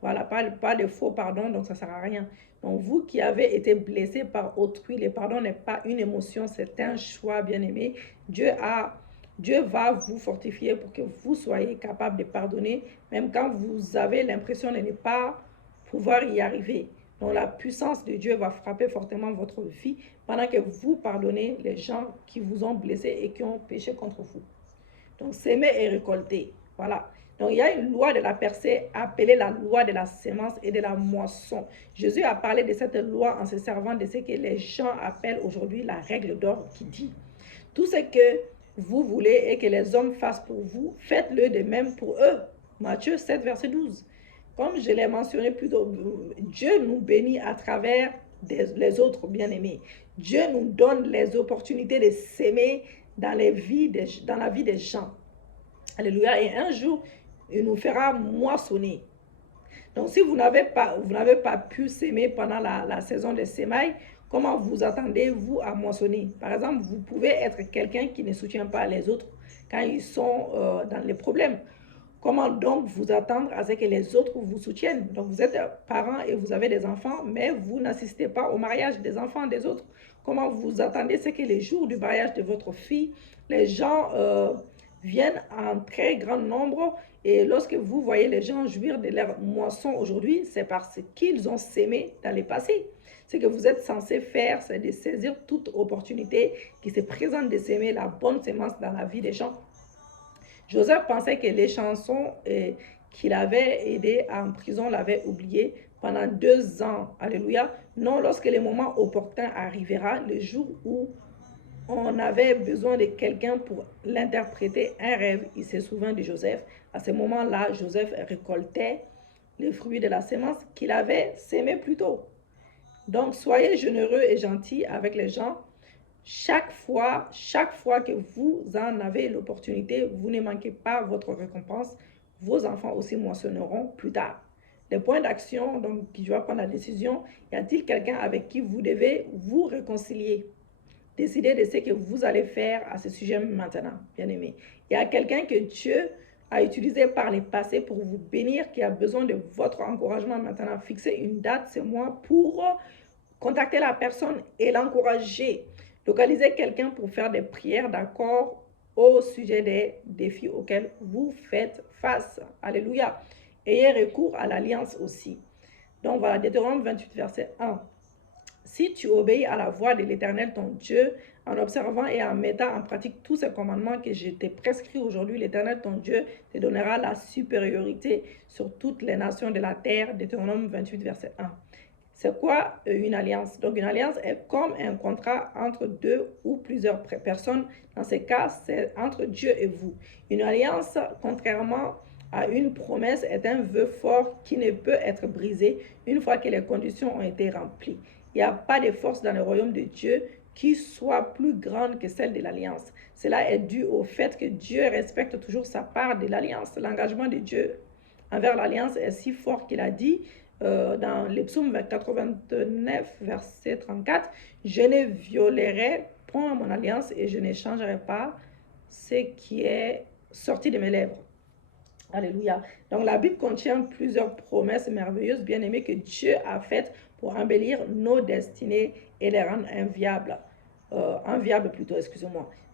Voilà, pas de faux pardon, donc ça ne sert à rien. Donc vous qui avez été blessé par autrui, le pardon n'est pas une émotion, c'est un choix, bien-aimé. Dieu va vous fortifier pour que vous soyez capable de pardonner, même quand vous avez l'impression de ne pas pouvoir y arriver. Donc la puissance de Dieu va frapper fortement votre vie pendant que vous pardonnez les gens qui vous ont blessé et qui ont péché contre vous. Donc s'aimer et récolter. Voilà. Donc il y a une loi de la percée appelée la loi de la sémence et de la moisson. Jésus a parlé de cette loi en se servant de ce que les gens appellent aujourd'hui la règle d'or qui dit tout ce que vous voulez et que les hommes fassent pour vous, faites-le de même pour eux. Matthieu 7, verset 12. Comme je l'ai mentionné plus tôt, Dieu nous bénit à travers les autres bien-aimés. Dieu nous donne les opportunités de s'aimer dans la vie des gens. Alléluia. Et un jour, il nous fera moissonner. Donc, si vous n'avez pas pu s'aimer pendant la saison des semailles, comment vous attendez-vous à moissonner? Par exemple, vous pouvez être quelqu'un qui ne soutient pas les autres quand ils sont dans les problèmes. Comment donc vous attendre à ce que les autres vous soutiennent? Donc vous êtes parent et vous avez des enfants, mais vous n'assistez pas au mariage des enfants des autres. Comment vous attendez ce que les jours du mariage de votre fille, les gens viennent en très grand nombre et lorsque vous voyez les gens jouir de leur moisson aujourd'hui, c'est parce qu'ils ont sémé dans le passé. Ce que vous êtes censé faire, c'est de saisir toute opportunité qui se présente de s'aimer la bonne sémence dans la vie des gens. Joseph pensait que les chansons qu'il avait aidé en prison l'avaient oublié pendant 2 ans. Alléluia. Non, lorsque le moment opportun arrivera, le jour où on avait besoin de quelqu'un pour l'interpréter un rêve, il se souvient de Joseph. À ce moment-là, Joseph récoltait les fruits de la sémence qu'il avait sémé plus tôt. Donc, soyez généreux et gentils avec les gens. Chaque fois que vous en avez l'opportunité, vous ne manquez pas votre récompense. Vos enfants aussi moissonneront plus tard. Les points d'action, donc qui doivent prendre la décision, y a-t-il quelqu'un avec qui vous devez vous réconcilier? Décidez de ce que vous allez faire à ce sujet maintenant, bien aimé. Il y a quelqu'un que Dieu à utiliser par les passés pour vous bénir, qui a besoin de votre encouragement maintenant. Fixez une date, ce mois, pour contacter la personne et l'encourager. Localisez quelqu'un pour faire des prières d'accord au sujet des défis auxquels vous faites face. Alléluia. Ayez recours à l'alliance aussi. Donc voilà, Deutéronome 28, verset 1. Si tu obéis à la voix de l'Éternel, ton Dieu, en observant et en mettant en pratique tous ces commandements que je t'ai prescrits aujourd'hui, l'Éternel, ton Dieu, te donnera la supériorité sur toutes les nations de la terre. Deutéronome 28, verset 1. C'est quoi une alliance? Donc, une alliance est comme un contrat entre deux ou plusieurs personnes. Dans ces cas, c'est entre Dieu et vous. Une alliance, contrairement à une promesse, est un vœu fort qui ne peut être brisé une fois que les conditions ont été remplies. Il n'y a pas de force dans le royaume de Dieu qui soit plus grande que celle de l'alliance. Cela est dû au fait que Dieu respecte toujours sa part de l'alliance. L'engagement de Dieu envers l'alliance est si fort qu'il a dit dans les psaumes 89, verset 34, « Je ne violerai point mon alliance et je ne changerai pas ce qui est sorti de mes lèvres. » Alléluia. Donc la Bible contient plusieurs promesses merveilleuses, bien aimées, que Dieu a faites pour embellir nos destinées et les rendre enviables.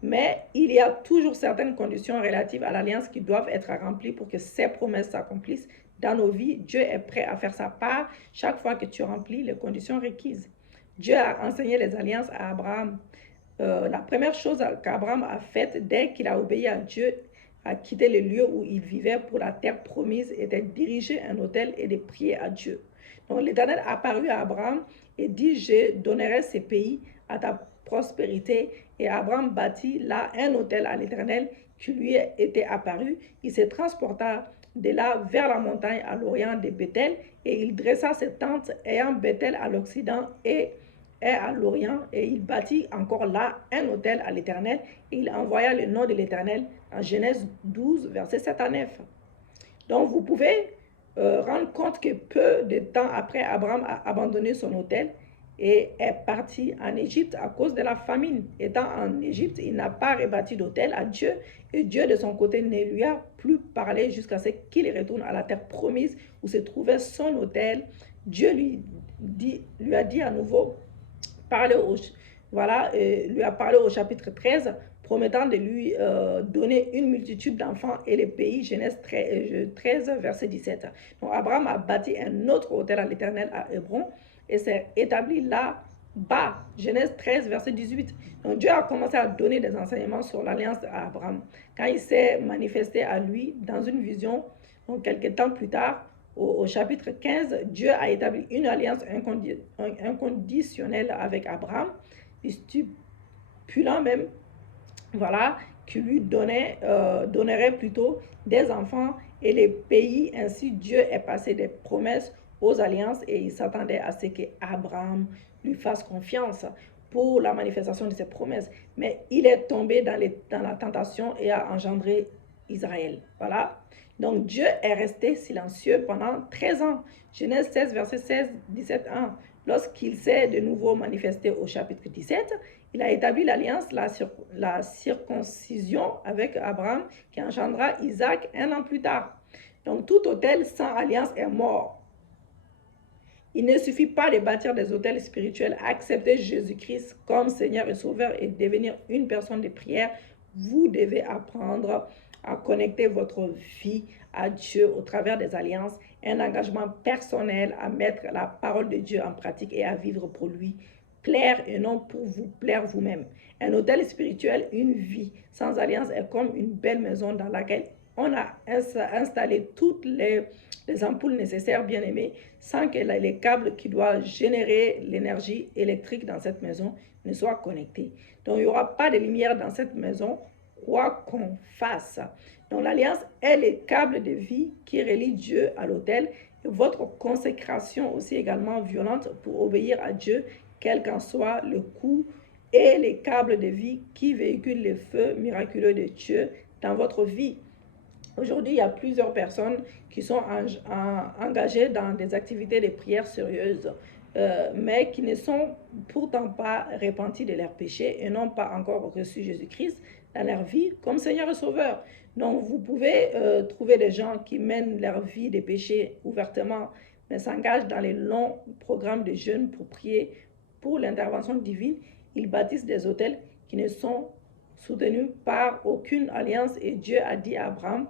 Mais il y a toujours certaines conditions relatives à l'alliance qui doivent être remplies pour que ces promesses s'accomplissent dans nos vies. Dieu est prêt à faire sa part chaque fois que tu remplis les conditions requises. Dieu a enseigné les alliances à Abraham. La première chose qu'Abraham a faite dès qu'il a obéi à Dieu, a quitté le lieu où il vivait pour la terre promise, était de diriger un autel et de prier à Dieu. Donc l'Éternel apparut à Abraham et dit, je donnerai ces pays à ta prospérité. Et Abraham bâtit là un autel à l'Éternel qui lui était apparu. Il se transporta de là vers la montagne à l'orient de Bethel et il dressa ses tentes ayant Bethel à l'occident et à l'orient, et il bâtit encore là un autel à l'Éternel et il envoya le nom de l'Éternel en Genèse 12, verset 7 à 9. Donc vous pouvez rendre compte que peu de temps après, Abraham a abandonné son autel et est parti en Égypte à cause de la famine. Étant en Égypte, il n'a pas rebâti d'autel à Dieu et Dieu de son côté ne lui a plus parlé jusqu'à ce qu'il retourne à la terre promise où se trouvait son autel. Dieu lui a dit à nouveau, lui a parlé au chapitre 13, promettant de lui donner une multitude d'enfants et les pays, Genèse 13, verset 17. Donc Abraham a bâti un autre autel à l'Éternel à Hébron et s'est établi là-bas, Genèse 13, verset 18. Donc Dieu a commencé à donner des enseignements sur l'alliance à Abraham. Quand il s'est manifesté à lui dans une vision, donc quelques temps plus tard, au chapitre 15, Dieu a établi une alliance inconditionnelle avec Abraham, stipulant même, voilà, qui lui donnerait plutôt des enfants et les pays. Ainsi, Dieu est passé des promesses aux alliances et il s'attendait à ce qu'Abraham lui fasse confiance pour la manifestation de ses promesses. Mais il est tombé dans la tentation et a engendré Israël. Voilà. Donc Dieu est resté silencieux pendant 13 ans. Genèse 16, verset 16, 17, 1. Lorsqu'il s'est de nouveau manifesté au chapitre 17, il a établi l'alliance, la circoncision avec Abraham qui engendra Isaac un an plus tard. Donc tout autel sans alliance est mort. Il ne suffit pas de bâtir des autels spirituels, accepter Jésus-Christ comme Seigneur et Sauveur et devenir une personne de prière. Vous devez apprendre à connecter votre vie à Dieu au travers des alliances, un engagement personnel à mettre la parole de Dieu en pratique et à vivre pour lui, plaire et non pour vous plaire vous-même. Un autel spirituel, une vie sans alliance est comme une belle maison dans laquelle on a installé toutes les ampoules nécessaires, bien aimées, sans que les câbles qui doivent générer l'énergie électrique dans cette maison ne soient connectés. Donc, il n'y aura pas de lumière dans cette maison, quoi qu'on fasse. Donc, l'alliance est les câbles de vie qui relient Dieu à l'autel et votre consécration aussi également violente pour obéir à Dieu, quel qu'en soit le coût, et les câbles de vie qui véhiculent le feu miraculeux de Dieu dans votre vie. Aujourd'hui, il y a plusieurs personnes qui sont engagées dans des activités de prière sérieuses. mais qui ne sont pourtant pas repentis de leurs péchés et n'ont pas encore reçu Jésus-Christ dans leur vie comme Seigneur et Sauveur. Donc, vous pouvez trouver des gens qui mènent leur vie de péché ouvertement, mais s'engagent dans les longs programmes de jeûne pour prier pour l'intervention divine. Ils bâtissent des hôtels qui ne sont soutenus par aucune alliance. Et Dieu a dit à Abraham,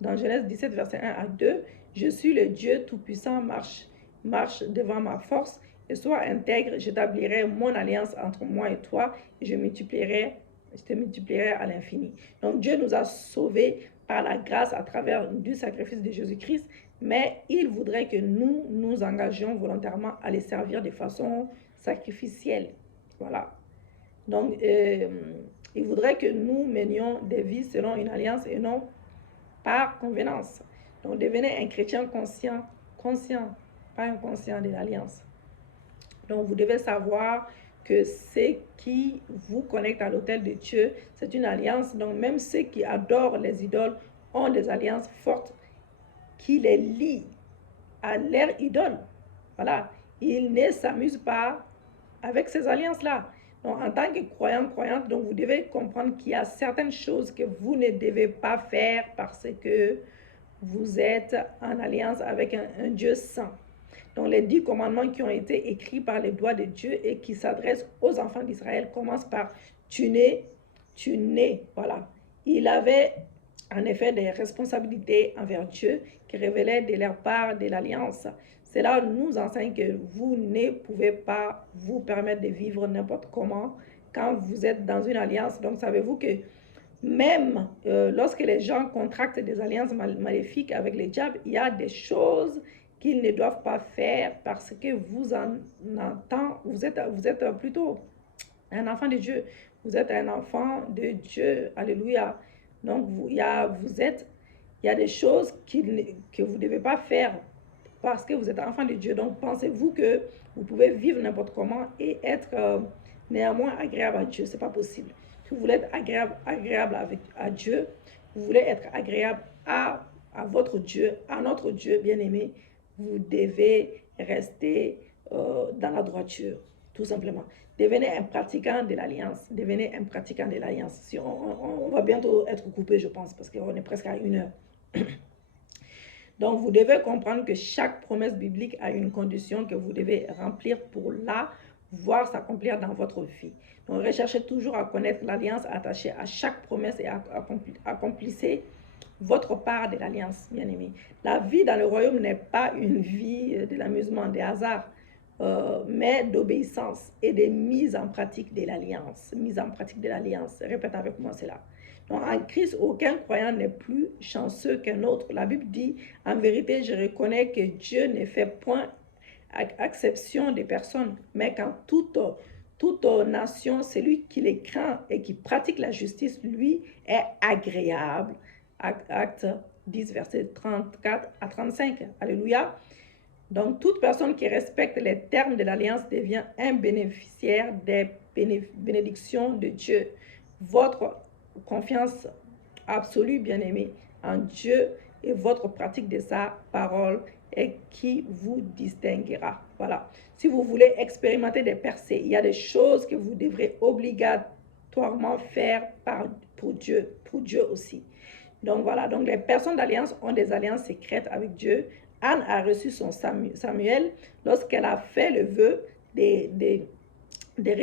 dans Genèse 17, verset 1 à 2, « Je suis le Dieu Tout-Puissant, marche devant ma force et sois intègre, j'établirai mon alliance entre moi et toi et je te multiplierai à l'infini. » Donc Dieu nous a sauvés par la grâce à travers du sacrifice de Jésus-Christ, mais il voudrait que nous nous engagions volontairement à les servir de façon sacrificielle. Voilà. Donc, il voudrait que nous menions des vies selon une alliance et non par convenance. Donc, devenez un chrétien conscient, pas inconscient de l'alliance. Donc, vous devez savoir que ce qui vous connecte à l'autel de Dieu, c'est une alliance. Donc, même ceux qui adorent les idoles ont des alliances fortes qui les lient à leur idole. Voilà. Ils ne s'amusent pas avec ces alliances-là. Donc, en tant que croyante, donc vous devez comprendre qu'il y a certaines choses que vous ne devez pas faire parce que vous êtes en alliance avec un Dieu saint. Donc, les 10 commandements qui ont été écrits par les doigts de Dieu et qui s'adressent aux enfants d'Israël commencent par « tu n'es ». Voilà. Il avait en effet des responsabilités envers Dieu qui révélaient de leur part de l'alliance. Cela nous enseigne que vous ne pouvez pas vous permettre de vivre n'importe comment quand vous êtes dans une alliance. Donc, savez-vous que même lorsque les gens contractent des alliances maléfiques avec les diables, il y a des choses qu'ils ne doivent pas faire parce que vous êtes plutôt un enfant de Dieu. Vous êtes un enfant de Dieu. Alléluia. Donc, il y a des choses que vous ne devez pas faire parce que vous êtes enfant de Dieu. Donc, pensez-vous que vous pouvez vivre n'importe comment et être néanmoins agréable à Dieu? Ce n'est pas possible. Si vous voulez être agréable à Dieu, vous voulez être agréable à votre Dieu, à notre Dieu bien-aimé, vous devez rester dans la droiture, tout simplement. Devenez un pratiquant de l'alliance. Devenez un pratiquant de l'alliance. Si on va bientôt être coupé, je pense, parce qu'on est presque à 1 heure. Donc, vous devez comprendre que chaque promesse biblique a une condition que vous devez remplir pour la voir s'accomplir dans votre vie. Donc, recherchez toujours à connaître l'alliance attachée à chaque promesse et accomplissez votre part de l'alliance, bien-aimé. La vie dans le royaume n'est pas une vie de l'amusement, des hasards, mais d'obéissance et de mise en pratique de l'alliance. Mise en pratique de l'alliance. Répète avec moi cela. Donc, en Christ, aucun croyant n'est plus chanceux qu'un autre. La Bible dit, en vérité, je reconnais que Dieu ne fait point exception des personnes, mais qu'en toute nation, celui qui les craint et qui pratique la justice, lui, est agréable. Acte 10, verset 34 à 35. Alléluia. Donc, toute personne qui respecte les termes de l'alliance devient un bénéficiaire des bénédictions de Dieu. Votre confiance absolue, bien-aimé, en Dieu et votre pratique de sa parole est qui vous distinguera. Voilà. Si vous voulez expérimenter des percées, il y a des choses que vous devrez obligatoirement faire pour Dieu aussi. Donc voilà, donc les personnes d'alliance ont des alliances secrètes avec Dieu. Anne a reçu son Samuel lorsqu'elle a fait le vœu